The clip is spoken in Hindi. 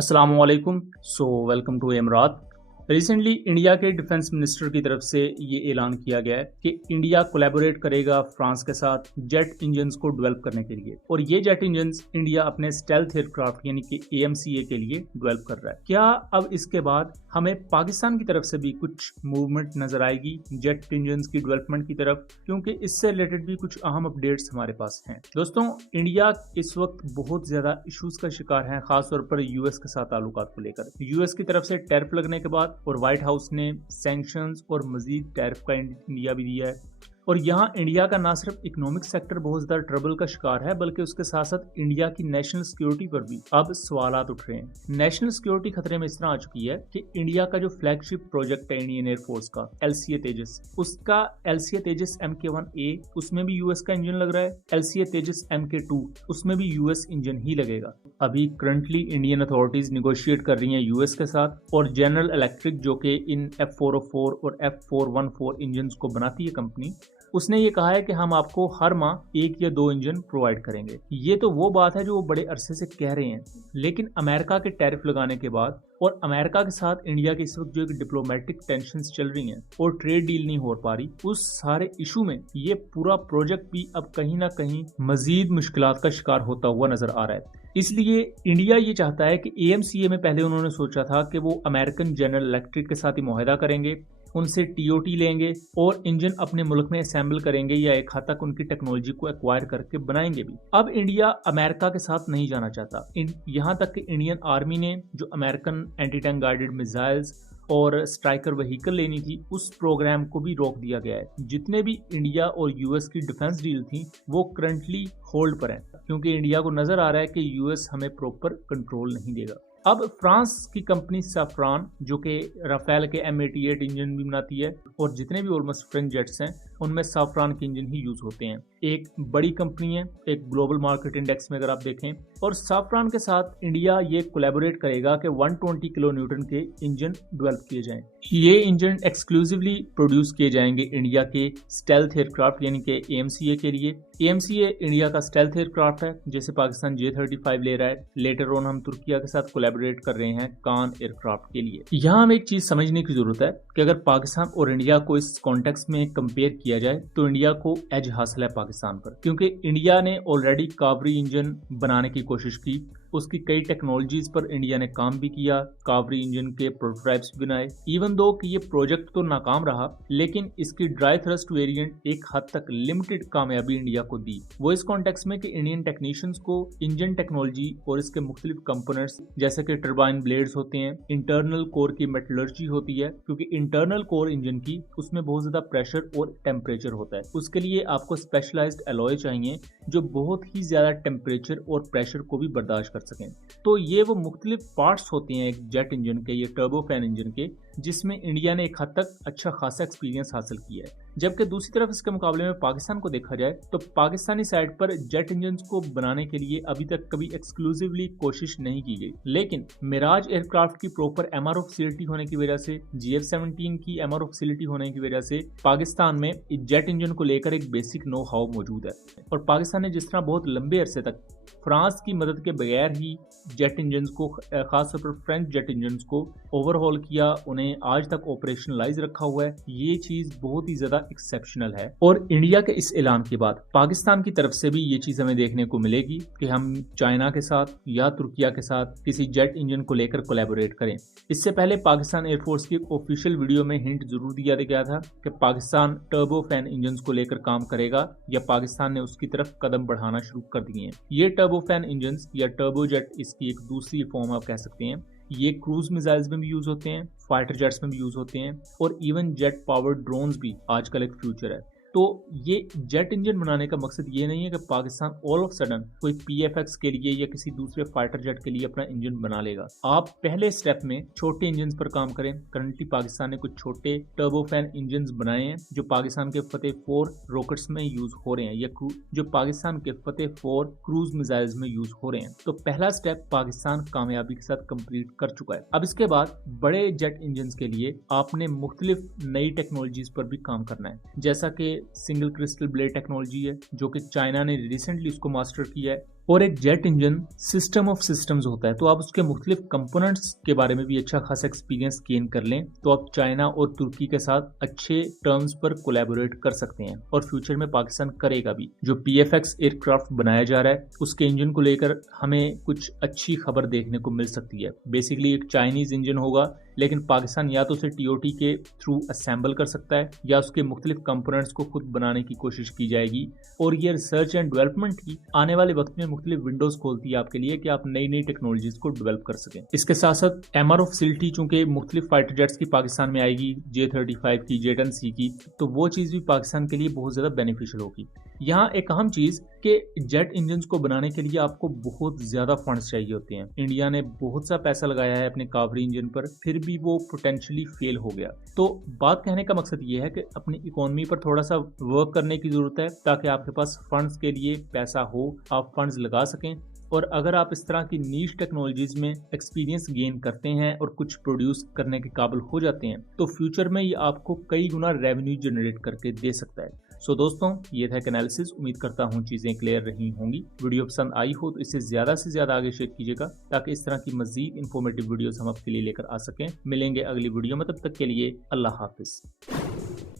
अस्सलाम वालेकुम। वेलकम टू एमरात। रिसेंटली इंडिया के डिफेंस मिनिस्टर की तरफ से ये ऐलान किया गया है कि इंडिया कोलैबोरेट करेगा फ्रांस के साथ जेट इंजन्स को डेवलप करने के लिए, और ये जेट इंजन्स इंडिया अपने स्टेल्थ एयरक्राफ्ट यानी कि एएमसीए के लिए डेवलप कर रहा है। क्या अब इसके बाद हमें पाकिस्तान की तरफ से भी कुछ मूवमेंट नजर आएगी जेट इंजन्स की डेवलपमेंट की तरफ? क्योंकि इससे रिलेटेड भी कुछ अहम अपडेट्स हमारे पास हैं। दोस्तों, इंडिया इस वक्त बहुत ज्यादा इश्यूज का शिकार है, खासतौर पर यूएस के साथ ताल्लुकात को लेकर। यूएस की तरफ से टैरिफ लगने के बाद और व्हाइट हाउस ने सैंक्शंस और मजीद टैरिफ का इंडिया भी दिया है, और यहाँ इंडिया का ना सिर्फ इकोनॉमिक सेक्टर बहुत ज्यादा ट्रबल का शिकार है, बल्कि उसके साथ साथ इंडिया की नेशनल सिक्योरिटी पर भी अब सवालात उठ रहे हैं। नेशनल सिक्योरिटी खतरे में इस तरह आ चुकी है कि इंडिया का जो फ्लैगशिप प्रोजेक्ट है इंडियन एयरफोर्स का एलसीए तेजस, उसका एलसीए तेजस MK1A उसमें भी यूएस का इंजन लग रहा है। एलसीए तेजस MK2 उसमें भी यूएस इंजन ही लगेगा। अभी करंटली इंडियन अथॉरिटीज निगोशिएट कर रही हैं यूएस के साथ, और जनरल इलेक्ट्रिक जो कि इन F404 और F414 इंजन को बनाती है कंपनी, उसने ये कहा है कि हम आपको हर माह 1 या 2 इंजन प्रोवाइड करेंगे। ये तो वो बात है जो वो बड़े अरसे से कह रहे हैं, लेकिन अमेरिका के टैरिफ लगाने के बाद और अमेरिका के साथ इंडिया के इस वक्त जो डिप्लोमेटिक टेंशंस चल रही हैं और ट्रेड डील नहीं हो पा रही, उस सारे इशू में ये पूरा प्रोजेक्ट भी अब कहीं ना कहीं मजीद मुश्किलात का शिकार होता हुआ नजर आ रहा है। इसलिए इंडिया ये चाहता है कि एएमसीए में पहले उन्होंने सोचा था कि वो अमेरिकन जनरल इलेक्ट्रिक के साथ ही मुआहदा करेंगे, उनसे टीओटी लेंगे और इंजन अपने मुल्क में असेंबल करेंगे या एक हद तक उनकी टेक्नोलॉजी को एक्वायर करके बनाएंगे भी। अब इंडिया अमेरिका के साथ नहीं जाना चाहता। यहाँ तक कि इंडियन आर्मी ने जो American anti tank guided missiles और स्ट्राइकर व्हीकल लेनी थी, उस प्रोग्राम को भी रोक दिया गया है। जितने भी इंडिया और यूएस की डिफेंस डील थी वो करंटली होल्ड पर है, क्योंकि इंडिया को नजर आ रहा है कि यूएस हमें प्रॉपर कंट्रोल नहीं देगा। अब फ्रांस की कंपनी सैफ्रान, जो कि राफेल के M88 इंजन भी बनाती है, और जितने भी ऑलमोस्ट फ्रेंच जेट्स हैं उनमें सैफ्रान के इंजन ही यूज होते हैं। एक बड़ी कंपनी है, एक ग्लोबल मार्केट इंडेक्स में अगर आप देखें, और सैफ्रान के साथ इंडिया ये कोलैबोरेट करेगा कि 120 किलो न्यूटन के इंजन डेवलप किए जाएं। ये इंजन एक्सक्लूसिवली प्रोड्यूस किए जाएंगे इंडिया के स्टेल्थ एयरक्राफ्ट यानी कि एएमसीए के लिए। एएमसीए इंडिया का स्टेल्थ एयरक्राफ्ट है, जैसे पाकिस्तान J-35 ले रहा है। लेटर ऑन हम तुर्किया के साथ कोलैबोरेट कर रहे हैं कान एयरक्राफ्ट के लिए। यहाँ हमें एक चीज समझने की जरूरत है कि अगर पाकिस्तान और इंडिया को इस कॉन्टेक्स्ट में कंपेयर किया जाए तो इंडिया को एज हासिल है पाकिस्तान पर, क्योंकि इंडिया ने ऑलरेडी कावरी इंजन बनाने की कोशिश की, उसकी कई टेक्नोलॉजीज पर इंडिया ने काम भी किया, कावरी इंजन के प्रोटोटाइप्स बनाए। इवन दो कि ये प्रोजेक्ट तो नाकाम रहा, लेकिन इसकी ड्राई थ्रस्ट वेरिएंट एक हद तक लिमिटेड कामयाबी इंडिया को दी। वो इस कॉन्टेक्स्ट में कि इंडियन टेक्नीशियंस को इंजन टेक्नोलॉजी और इसके मुख्तलिफ कंपोनेंट्स जैसे कि टर्बाइन ब्लेड्स होते हैं, इंटरनल कोर की मेटलर्जी होती है, क्योंकि इंटरनल कोर इंजन की उसमें बहुत ज्यादा प्रेशर और टेम्परेचर होता है। उसके लिए आपको स्पेशलाइज्ड एलॉय चाहिए जो बहुत ही ज्यादा टेम्परेचर और प्रेशर को भी बर्दाश्त कर सकें। तो ये वो मुख्तलिफ पार्ट्स होते हैं एक जेट इंजन के, ये टर्बोफैन इंजन के, जिसमें इंडिया ने एक हद तक अच्छा खासा एक्सपीरियंस हासिल किया है। जबकि दूसरी तरफ इसके मुकाबले में पाकिस्तान को देखा जाए तो पाकिस्तानी साइड पर जेट इंजन को बनाने के लिए अभी तक कभी एक्सक्लूसिवली कोशिश नहीं की गई। लेकिन मिराज एयरक्राफ्ट की प्रॉपर MRO फैसिलिटी होने की वजह से, GF-17 की MRO फैसिलिटी होने की वजह से पाकिस्तान में जेट इंजन को लेकर एक बेसिक नो हाउ मौजूद है। और पाकिस्तान ने जिस तरह बहुत लंबे अरसे तक फ्रांस की मदद के बगैर ही जेट इंजन को, खासतौर पर फ्रेंच जेट इंजन को ओवरहॉल किया, उन्हें आज तक ऑपरेशनलाइज रखा हुआ है, ये चीज बहुत ही ज्यादा एक्सेप्शनल है। और इंडिया के इस ऐलान के बाद पाकिस्तान की तरफ से भी ये चीज हमें देखने को मिलेगी कि हम चाइना के साथ या तुर्किया के साथ किसी जेट इंजन को लेकर कोलैबोरेट करें। इससे पहले पाकिस्तान एयरफोर्स की एक ऑफिशियल वीडियो में हिंट जरूर दिया गया था कि पाकिस्तान टर्बोफैन इंजन को लेकर काम करेगा, या पाकिस्तान ने उसकी तरफ कदम बढ़ाना शुरू कर दिए हैं। ये टर्बोफैन इंजन या टर्बोजेट इसकी एक दूसरी फॉर्म आप कह सकते हैं। ये क्रूज मिसाइल्स में भी यूज होते हैं, फाइटर जेट्स में भी यूज होते हैं, और इवन जेट पावर्ड ड्रोन्स भी आजकल एक फ्यूचर है। तो ये जेट इंजन बनाने का मकसद ये नहीं है कि पाकिस्तान ऑल ऑफ सडन कोई PFX के लिए या किसी दूसरे फाइटर जेट के लिए अपना इंजन बना लेगा। आप पहले स्टेप में छोटे इंजन पर काम करें। करंटली पाकिस्तान ने कुछ छोटे टर्बोफैन इंजन बनाए हैं जो पाकिस्तान के फतेह 4 रॉकेट्स में यूज हो रहे हैं, या जो पाकिस्तान के फतेह 4 क्रूज मिसाइल्स में यूज हो रहे हैं। तो पहला स्टेप पाकिस्तान कामयाबी के साथ कंप्लीट कर चुका है। अब इसके बाद बड़े जेट इंजन के लिए आपने मुख्तलिफ नई टेक्नोलॉजीज पर भी काम करना है, जैसा कि सिंगल क्रिस्टल ब्लेड टेक्नोलॉजी है जो कि चाइना ने रिसेंटली उसको मास्टर किया है, और एक jet engine system of systems होता है, तो आप उसके मुख्तलिफ कंपोनेंट्स के बारे में भी अच्छा खासा एक्सपीरियंस गेन कर लें तो आप चाइना और तुर्की के साथ अच्छे टर्म्स पर कोलैबोरेट कर सकते हैं और फ्यूचर में पाकिस्तान करेगा भी। जो PFX एयरक्राफ्ट बनाया जा रहा है उसके इंजन को लेकर हमें कुछ अच्छी खबर देखने को मिल सकती है। बेसिकली एक चाइनीज इंजन होगा, लेकिन पाकिस्तान या तो उसे TOT के थ्रू असेंबल कर सकता है या उसके मुख्तलिफ कंपोनेंट्स को खुद बनाने की कोशिश की जाएगी। और ये रिसर्च एंड डेवलपमेंट की आने वाले वक्त में मुख्तलिफ विंडोज खोलती है आपके लिए कि आप नई नई टेक्नोलॉजीज को डेवलप कर सकें। इसके साथ साथ MRO फैसिलिटी चूंकि मुख्तलिफ फाइटर जेट्स की पाकिस्तान में आएगी, J-35 की, J-10C की, तो वो चीज़ भी पाकिस्तान के लिए बहुत ज़्यादा बेनिफिशियल होगी। यहाँ एक अहम चीज़ कि जेट इंजन को बनाने के लिए आपको बहुत ज़्यादा फंड्स चाहिए होते हैं। इंडिया ने बहुत सा पैसा लगाया है अपने कावरी इंजन पर, फिर भी वो पोटेंशियली फेल हो गया। तो बात कहने का मकसद ये है कि अपनी इकोनॉमी पर थोड़ा सा वर्क करने की ज़रूरत है ताकि आपके पास फंड्स के लिए पैसा हो, आप फंड्स लगा सकें। और अगर आप इस तरह की नीश टेक्नोलॉजीज में एक्सपीरियंस गेन करते हैं और कुछ प्रोड्यूस करने के काबिल हो जाते हैं तो फ्यूचर में ये आपको कई गुना रेवेन्यू जनरेट करके दे सकता है। सो दोस्तों, ये था एक एनालिसिस। उम्मीद करता हूँ चीज़ें क्लियर रही होंगी। वीडियो पसंद आई हो तो इसे ज़्यादा से ज़्यादा आगे शेयर कीजिएगा ताकि इस तरह की मजीद इन्फॉर्मेटिव वीडियोस हम आपके लिए लेकर आ सकें। मिलेंगे अगली वीडियो में, तब तक के लिए अल्लाह हाफिज़।